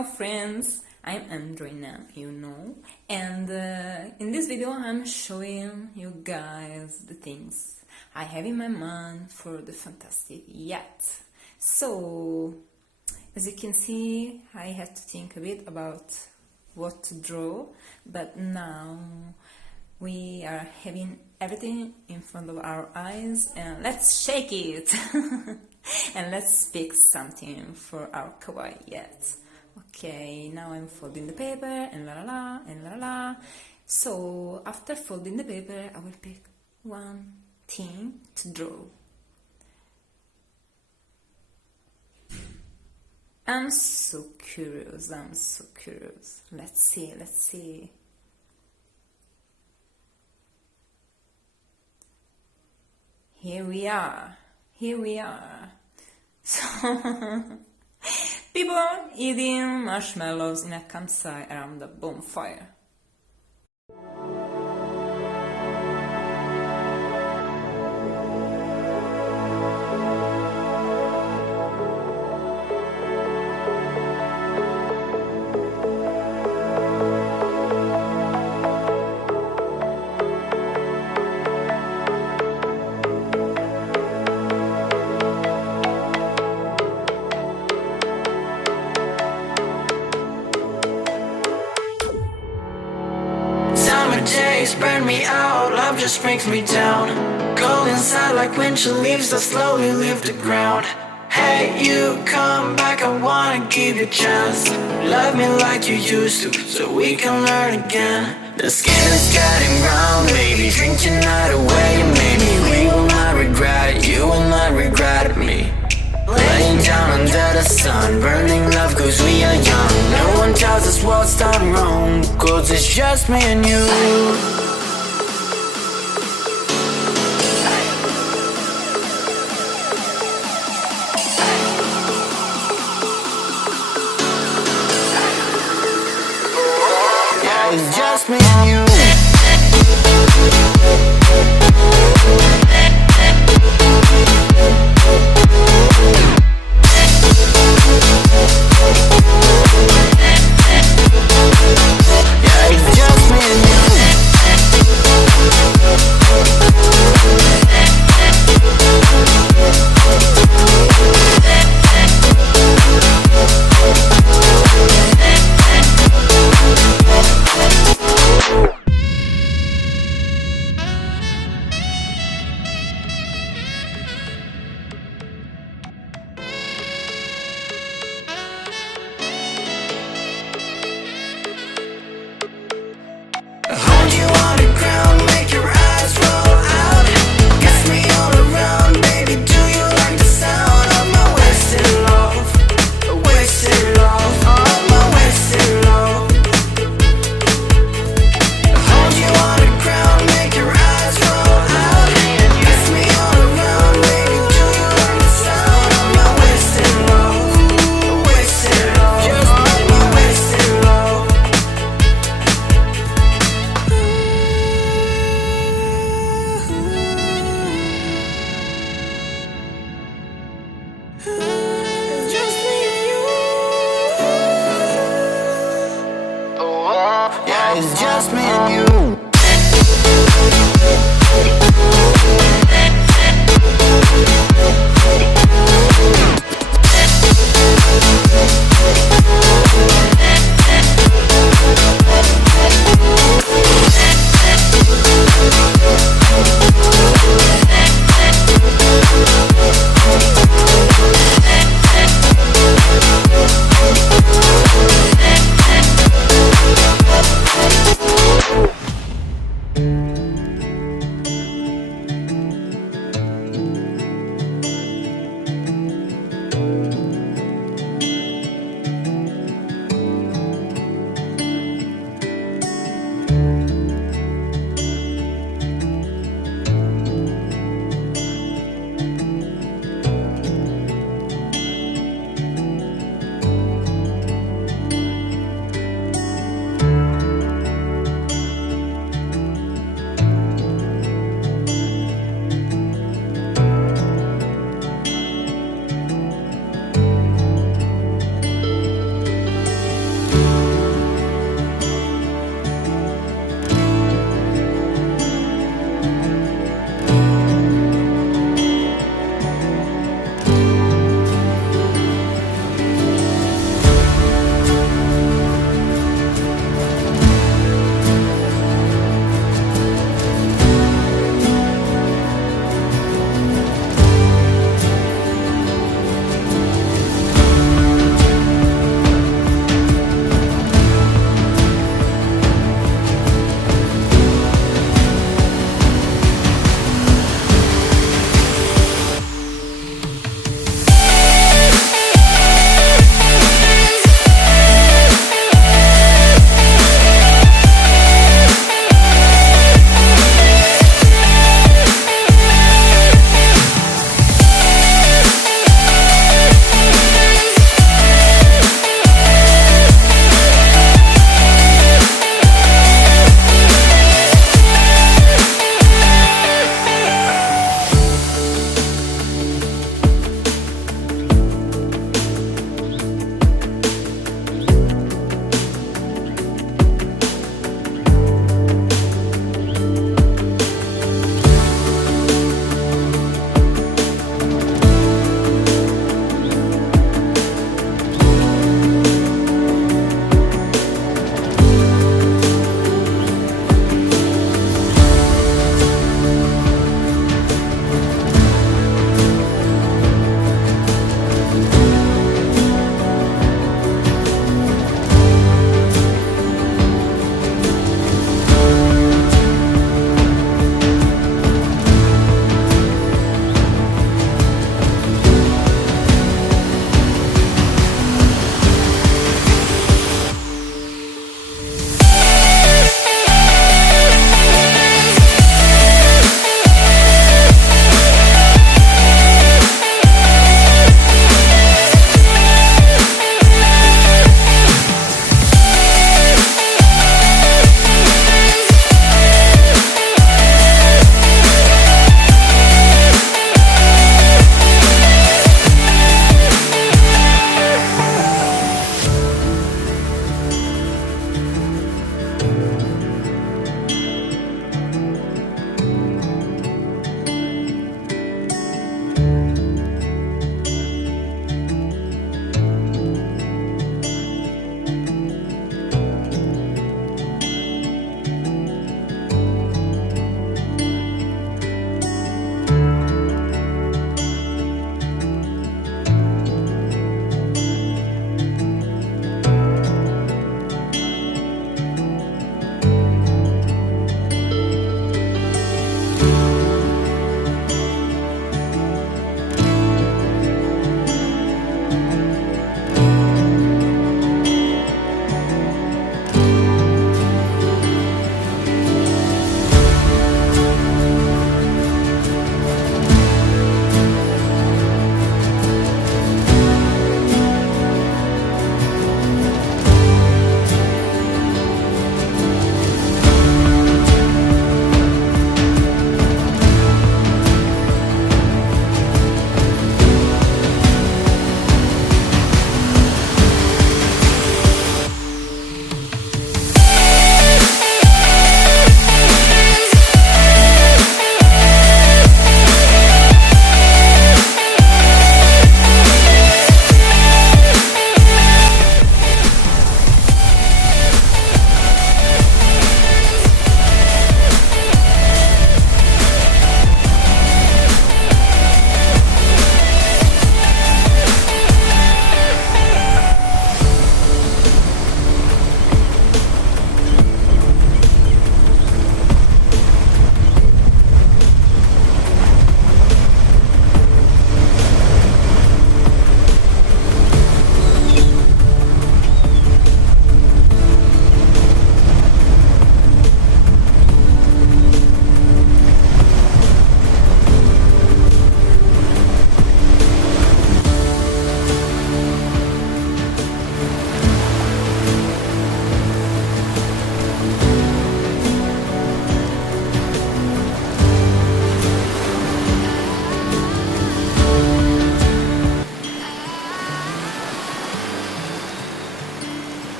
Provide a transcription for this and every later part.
Hello friends, I'm Andrina, you know, and in this video I'm showing you guys the things I have in my mind for the fantastic Yeth. So, as you can see, I had to think a bit about what to draw, but now we are having everything in front of our eyes and let's shake it! And let's pick something for our kawaii Yeth. Okay, now I'm folding the paper and la la la and la la la. So after folding the paper, I will pick one thing to draw. I'm so curious. Let's see. Here we are. So, people eating marshmallows in a campsite around a bonfire. Days burn me out, love just brings me down. Go inside like winter leaves that slowly leave the ground. Hey, you come back, I wanna give you a chance. Love me like you used to, so we can learn again. The skin is getting round, baby, drink your night away. Maybe we will not regret it, you will not regret me. Laying down under the sun, burning love cause we are young. No one tells us what's done wrong, cause it's just me and you. Yeah, it's just me and you. Hold you on the ground, make your eyes roll out. Kiss me all around, baby, do you like the sound of my wasted love? Wasted love, oh my wasted love. Hold you on the ground, make your eyes roll out. Kiss me all around, baby, do you like the sound of my wasted love? Wasted love, just my wasted love. It's just me and you. Yeah, it's just me and you.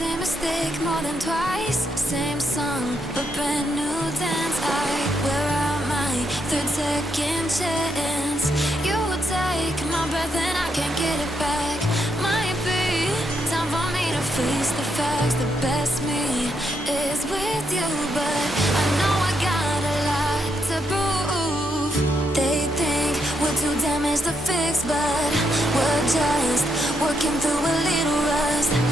same mistake more than twice. Same song, but brand new dance. Where are my third second chance? You take my breath and I can't get it back. Might be time for me to face the facts. The best me is with you, but I know I got a lot to prove. They think we're too damaged to fix, but we're just working through a little rust.